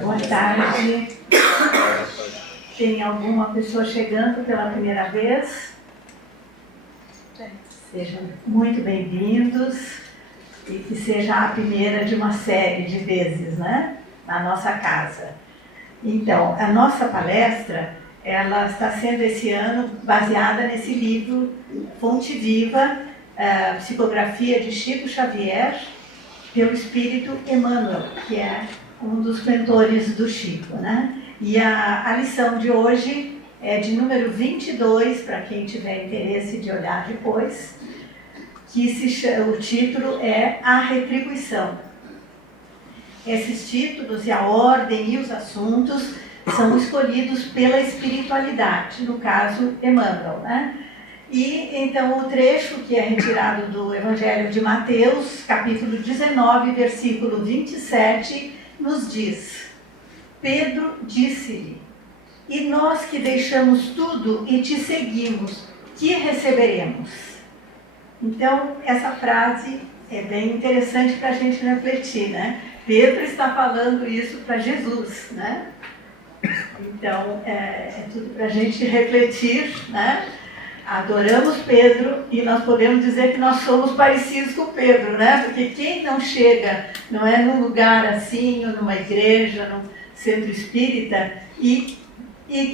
Boa tarde. Tem alguma pessoa chegando pela primeira vez? Sejam muito bem-vindos e que seja a primeira de uma série de vezes, né? Na nossa casa. Então, a nossa palestra, ela está sendo esse ano baseada nesse livro Fonte Viva, psicografia de Chico Xavier, pelo Espírito Emmanuel, que é um dos mentores do Chico, né? E a lição de hoje é de número 22, para quem tiver interesse de olhar depois, o título é A Retribuição. Esses títulos e a ordem e os assuntos são escolhidos pela espiritualidade, no caso Emmanuel, né? E então o trecho que é retirado do Evangelho de Mateus, capítulo 19, versículo 27, nos diz: Pedro disse-lhe: E nós que deixamos tudo e te seguimos, que receberemos? Então, essa frase é bem interessante para a gente refletir, né? Pedro está falando isso para Jesus, né? Então, é tudo para a gente refletir, né? Adoramos Pedro e nós podemos dizer que nós somos parecidos com Pedro, né? Porque quem não chega, não é num lugar assim, ou numa igreja, num centro espírita, e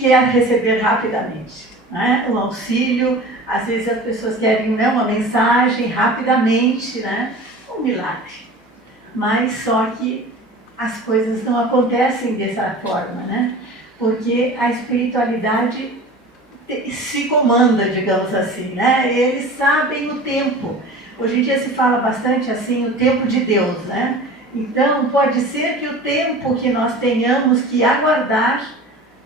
quer receber rapidamente, né? Um auxílio, às vezes as pessoas querem, né, uma mensagem rapidamente, né? Um milagre. Mas só que as coisas não acontecem dessa forma, né? Porque a espiritualidade se comanda, digamos assim, né? Eles sabem o tempo. Hoje em dia se fala bastante assim, o tempo de Deus, né? Então, pode ser que o tempo que nós tenhamos que aguardar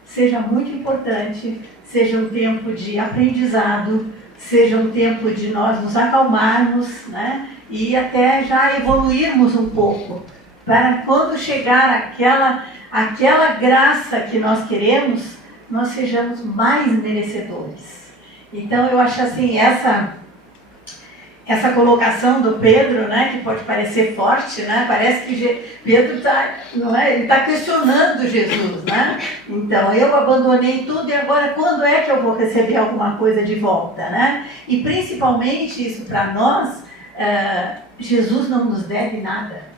seja muito importante, seja um tempo de aprendizado, seja um tempo de nós nos acalmarmos, né? E até já evoluirmos um pouco, para quando chegar aquela graça que nós queremos, nós sejamos mais merecedores. Então, eu acho assim, essa colocação do Pedro, né, que pode parecer forte, né, parece que Pedro está questionando Jesus, né? Então, eu abandonei tudo e agora quando é que eu vou receber alguma coisa de volta, né? E principalmente isso para nós, Jesus não nos deve nada.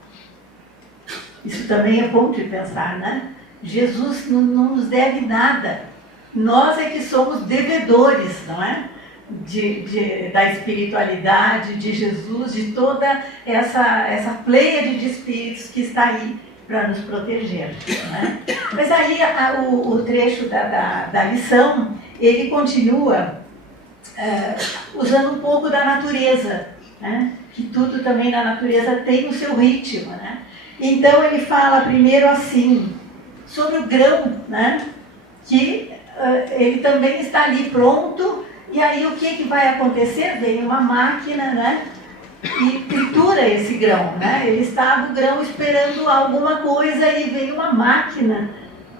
Isso também é bom de pensar, né? Jesus não nos deve nada. Nós é que somos devedores, não é? Da espiritualidade, de Jesus, de toda essa pleiade de espíritos que está aí para nos proteger. Não é? Mas aí o trecho da lição, ele continua usando um pouco da natureza, né? Que tudo também na natureza tem o seu ritmo, né? Então ele fala primeiro assim, sobre o grão, né? Que ele também está ali pronto, e aí o que vai acontecer? Vem uma máquina, né? E tritura esse grão, né? Ele estava o grão esperando alguma coisa e vem uma máquina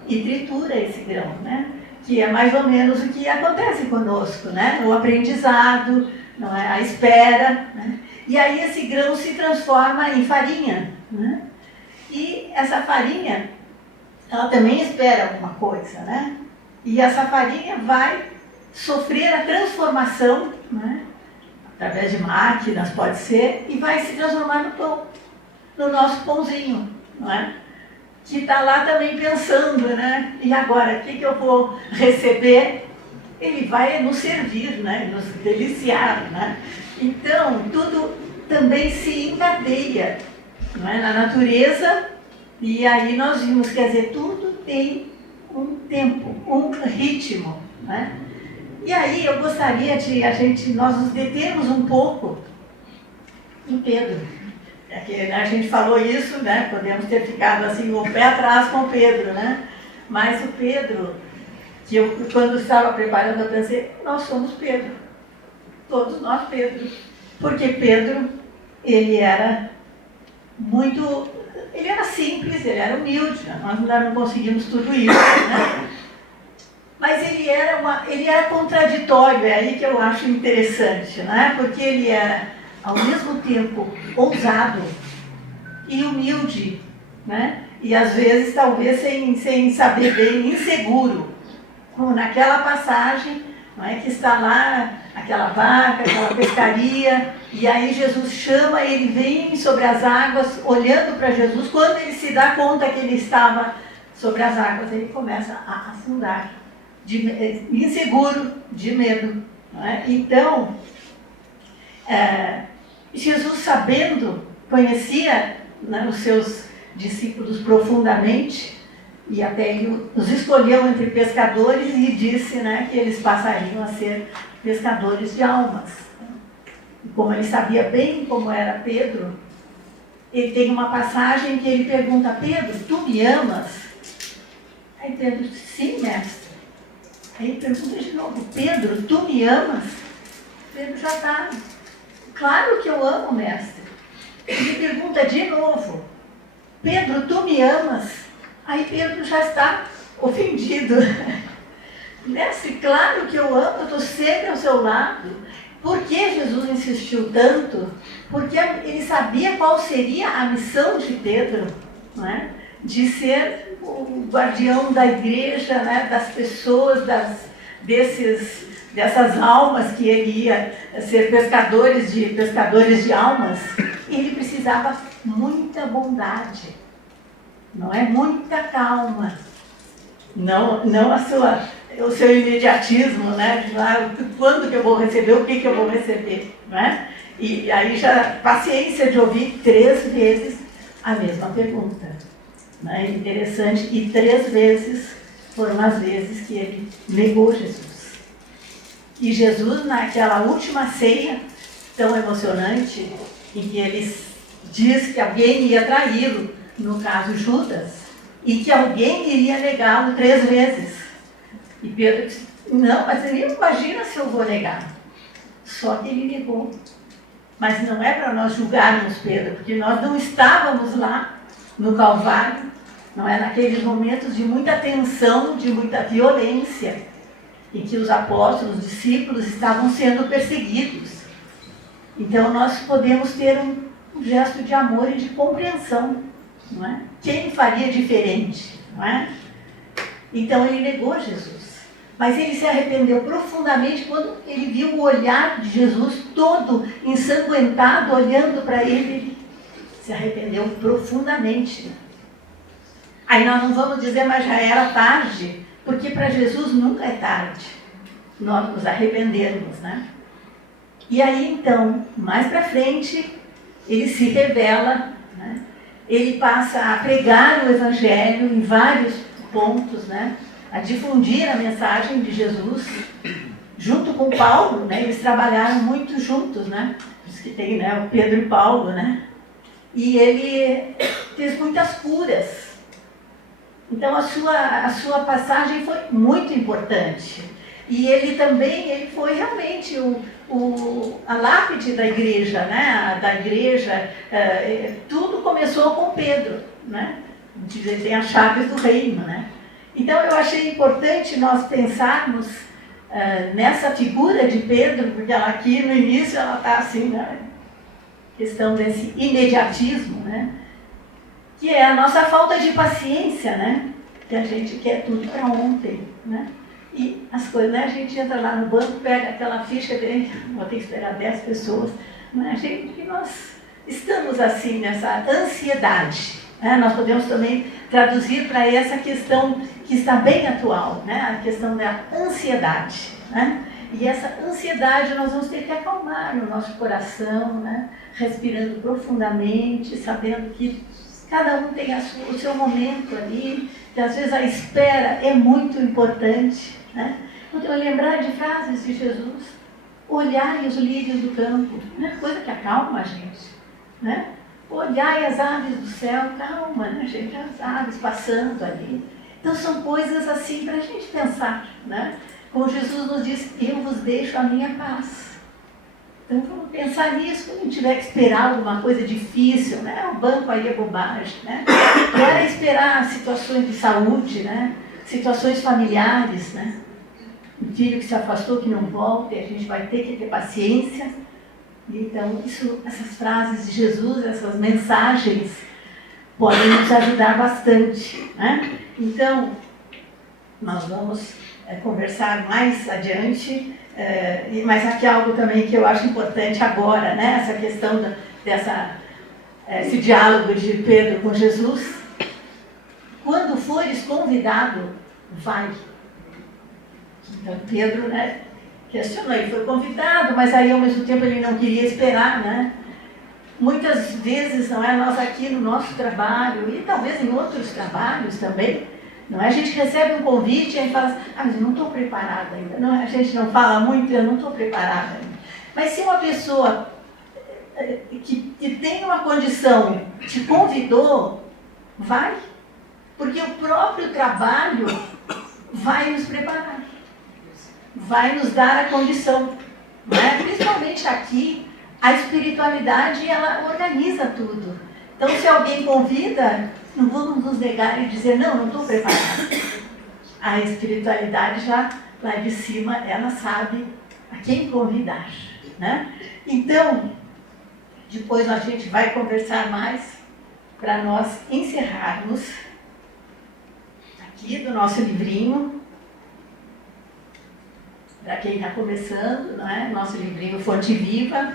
e tritura esse grão, né? Que é mais ou menos o que acontece conosco, né? O aprendizado, não é? A espera, né? E aí esse grão se transforma em farinha, né? E essa farinha, ela também espera alguma coisa, né? E essa farinha vai sofrer a transformação, né? Através de máquinas, pode ser, e vai se transformar no pão, no nosso pãozinho, não é? Que está lá também pensando, né? E agora, o que eu vou receber? Ele vai nos servir, né? Nos deliciar, né? Então, tudo também se encadeia, não é? Na natureza, e aí nós vimos, quer dizer, tudo tem um tempo, um ritmo, né? E aí eu gostaria de nós nos determos um pouco em Pedro. A gente falou isso, né? Podemos ter ficado assim, o pé atrás com o Pedro, né? Mas o Pedro, que eu, quando estava preparando, eu pensei, nós somos Pedro. Todos nós Pedro. Porque Pedro, ele era simples, ele era humilde, nós ainda não conseguimos tudo isso, né? Mas ele era contraditório, é aí que eu acho interessante, né? Porque ele era, ao mesmo tempo, ousado e humilde, né? e às vezes talvez sem saber bem, inseguro, como naquela passagem, não é, que está lá aquela vaca, aquela pescaria, e aí Jesus chama, ele vem sobre as águas, olhando para Jesus. Quando ele se dá conta que ele estava sobre as águas, ele começa a afundar, inseguro, de medo. Não é? Então, Jesus, sabendo, conhecia, né, os seus discípulos profundamente, e até ele os escolheu entre pescadores e disse, né, que eles passariam a ser pescadores de almas. E como ele sabia bem como era Pedro, ele tem uma passagem que ele pergunta: Pedro, tu me amas? Aí Pedro diz: sim, mestre. Aí ele pergunta de novo: Pedro, tu me amas? Pedro já está: claro que eu amo, mestre. Ele pergunta de novo: Pedro, tu me amas? Aí Pedro já está ofendido. Mestre, claro que eu amo, eu estou sempre ao seu lado. Por que Jesus insistiu tanto? Porque ele sabia qual seria a missão de Pedro, não é? De ser o guardião da igreja, né? Das pessoas, dessas almas que ele ia ser pescadores de almas. E ele precisava muita bondade. Não é muita calma, não o seu imediatismo, né? Quando que eu vou receber, o que eu vou receber, né? E aí já paciência de ouvir 3 vezes a mesma pergunta, né? Interessante, e 3 vezes foram as vezes que ele negou Jesus. E Jesus, naquela última ceia tão emocionante, em que ele diz que alguém ia traí-lo, no caso Judas, e que alguém iria negá-lo 3 vezes. E Pedro disse: não, mas imagina se eu vou negar. Só que ele negou. Mas não é para nós julgarmos Pedro, porque nós não estávamos lá no Calvário, não é, naqueles momentos de muita tensão, de muita violência, em que os apóstolos, os discípulos estavam sendo perseguidos. Então nós podemos ter um gesto de amor e de compreensão. Não é? Quem faria diferente? Não é? Então ele negou Jesus, mas ele se arrependeu profundamente quando ele viu o olhar de Jesus todo ensanguentado, olhando para ele se arrependeu profundamente. Aí nós não vamos dizer, mas já era tarde, porque para Jesus nunca é tarde nós nos arrependermos, né? E aí então, mais para frente, ele se revela, né? Ele passa a pregar o Evangelho em vários pontos, né? A difundir a mensagem de Jesus, junto com Paulo, né? Eles trabalharam muito juntos, né? Por isso que tem, né, o Pedro e Paulo, né? E ele fez muitas curas. Então a sua passagem foi muito importante. E ele também, ele foi realmente a lápide da igreja, né? Da igreja, tudo começou com Pedro, né? Ele tem as chaves do reino, né? Então eu achei importante nós pensarmos nessa figura de Pedro, porque ela aqui no início ela está assim, né? Questão desse imediatismo, né? Que é a nossa falta de paciência, né? Que a gente quer tudo para ontem, né? E as coisas, né? A gente entra lá no banco, pega aquela ficha dele, vou ter que esperar 10 pessoas, né? A gente, que nós estamos assim, nessa ansiedade, né? Nós podemos também traduzir para essa questão que está bem atual, né? A questão da ansiedade, né? E essa ansiedade nós vamos ter que acalmar no nosso coração, né? Respirando profundamente, sabendo que cada um tem o seu momento ali, que às vezes a espera é muito importante, né? Então, lembrar de frases de Jesus: olhai os lírios do campo, né? Coisa que acalma a gente, né? Olhai as aves do céu, calma, né, gente? As aves passando ali. Então são coisas assim para a gente pensar, né? Como Jesus nos diz: eu vos deixo a minha paz. Então vamos pensar nisso quando a gente tiver que esperar alguma coisa difícil, né? O banco aí é bobagem, né? Para esperar situações de saúde, né? Situações familiares, né? Um filho que se afastou, que não volta, e a gente vai ter que ter paciência. Então essas frases de Jesus, essas mensagens podem nos ajudar bastante, né? Então, nós vamos conversar mais adiante, mas aqui algo também que eu acho importante agora, né? Essa questão esse diálogo de Pedro com Jesus. Quando fores convidado, vai. Então Pedro, né, questionou, ele foi convidado, mas aí ao mesmo tempo ele não queria esperar, né? Muitas vezes, não é, nós aqui no nosso trabalho, e talvez em outros trabalhos também, não é? A gente recebe um convite e aí fala assim, mas eu não estou preparada ainda. Não, a gente não fala muito, eu não estou preparada ainda. Mas se uma pessoa que tem uma condição te convidou, vai. Porque o próprio trabalho vai nos preparar. Vai nos dar a condição. Né? Principalmente aqui, a espiritualidade, ela organiza tudo. Então, se alguém convida, não vamos nos negar e dizer, não estou preparada. A espiritualidade já, lá de cima, ela sabe a quem convidar. Né? Então, depois a gente vai conversar mais para nós encerrarmos aqui do nosso livrinho. Para quem está começando, não é? Nosso livrinho Fonte Viva.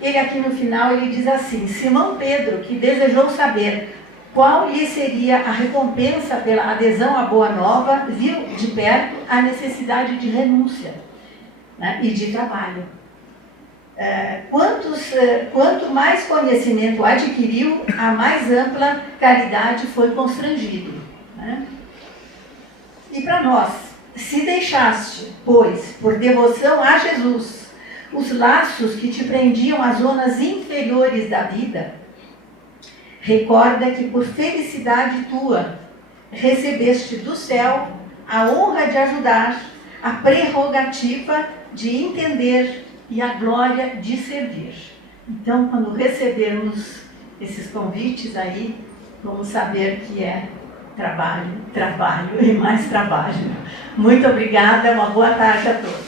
Ele aqui no final, ele diz assim, Simão Pedro, que desejou saber qual lhe seria a recompensa pela adesão à Boa Nova, viu de perto a necessidade de renúncia, né, e de trabalho. Quanto mais conhecimento adquiriu, a mais ampla caridade foi constrangido. Né? E para nós, se deixaste, pois, por devoção a Jesus, os laços que te prendiam às zonas inferiores da vida, recorda que por felicidade tua, recebeste do céu a honra de ajudar, a prerrogativa de entender e a glória de servir. Então, quando recebermos esses convites aí, vamos saber que é trabalho, trabalho e mais trabalho. Muito obrigada, uma boa tarde a todos.